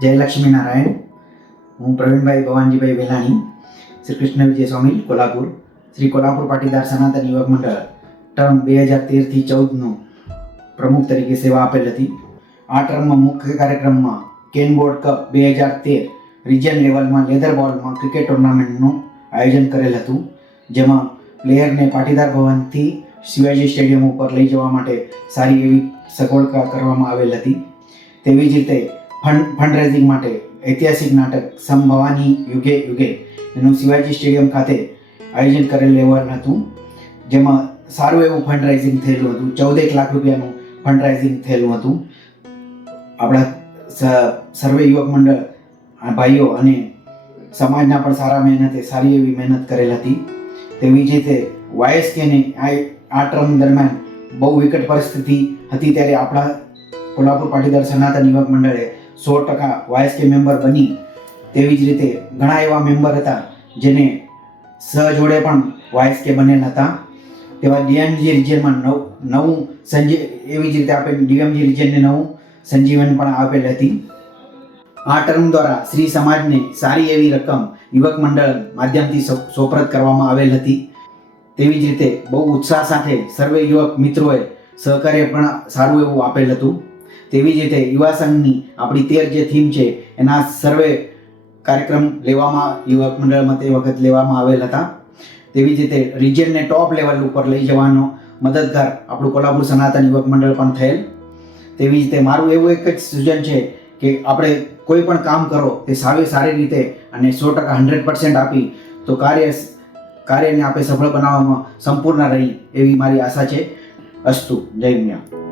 જય લક્ષ્મીનારાયણ. હું પ્રવીણભાઈ ભવાનજીભાઈ વેલાણી, શ્રી કૃષ્ણ વિજય સ્વામી, કોલ્હાપુર. શ્રી કોલ્હાપુર પાટીદાર સનાતન યુવક મંડળ ટર્મ 2013થી 14નો પ્રમુખ તરીકે સેવા આપેલ હતી. આ ટર્મમાં મુખ્ય કાર્યક્રમમાં કેન બોર્ડ કપ 2013 રિજિયન લેવલમાં લેધર બોલમાં ક્રિકેટ ટુર્નામેન્ટનું આયોજન કરેલ હતું, જેમાં પ્લેયરને પાટીદાર ભવનથી શિવાજી સ્ટેડિયમ ઉપર લઈ જવા માટે સારી એવી સગવડ કરવામાં આવેલ હતી. તેવી જ રીતે ફંડ રેઝિંગ માટે ઐતિહાસિક નાટક સંભવાની યુગે યુગે એનું શિવાજી સ્ટેડિયમ ખાતે આયોજન કરેલ લેવલ હતું, જેમાં સારું એવું ફંડ રાઇઝિંગ થયેલું હતું. 14 લાખ રૂપિયાનું ફંડ રાઇઝિંગ થયેલું હતું. આપણા સર્વે યુવક મંડળ ભાઈઓ અને સમાજના પણ સારી એવી મહેનત કરેલ હતી. તેવી જ રીતે YSKને આ ટર્મ દરમિયાન બહુ વિકટ પરિસ્થિતિ હતી, ત્યારે આપણા કોલ્હાપુર પાટીદાર સનાતન યુવક મંડળે 100% YSK મેમ્બર બની. તેવી જ રીતે ઘણા એવા મેમ્બર હતા જેને સહજોડે પણ YSK બનેલ હતા. તેવા DMG રિજિયનમાં નવું એવી જ રીતે આપણે DMG રિજિયનને નવું સંજીવન પણ આપેલ હતી. આ ટર્મ દ્વારા શ્રી સમાજને સારી એવી રકમ યુવક મંડળ માધ્યમથી સોપરત કરવામાં આવેલ હતી. તેવી જ રીતે બહુ ઉત્સાહ સાથે સર્વે યુવક મિત્રોએ સહકાર્ય પણ સારું એવું આપેલ હતું. તેવી જ રીતે યુવા સંઘની આપણી 13 જે થીમ છે એના સર્વે કાર્યક્રમ યુવક મંડળમાં તે વખત લેવામાં આવેલ હતા. તેવી જ રીતે રિજિયનને ટોપ લેવલ ઉપર લઈ જવાનો મદદગાર આપણું કોલ્હાપુર સનાતન યુવક મંડળ પણ થયેલ. તેવી જ રીતે મારું એવું એક જ સૂચન છે કે આપણે કોઈ પણ કામ કરો તે સારી રીતે અને 100% 100% આપી તો કાર્યને આપણે સફળ બનાવવામાં સંપૂર્ણ રહી એવી મારી આશા છે. અસ્તુ. જય મ્યા.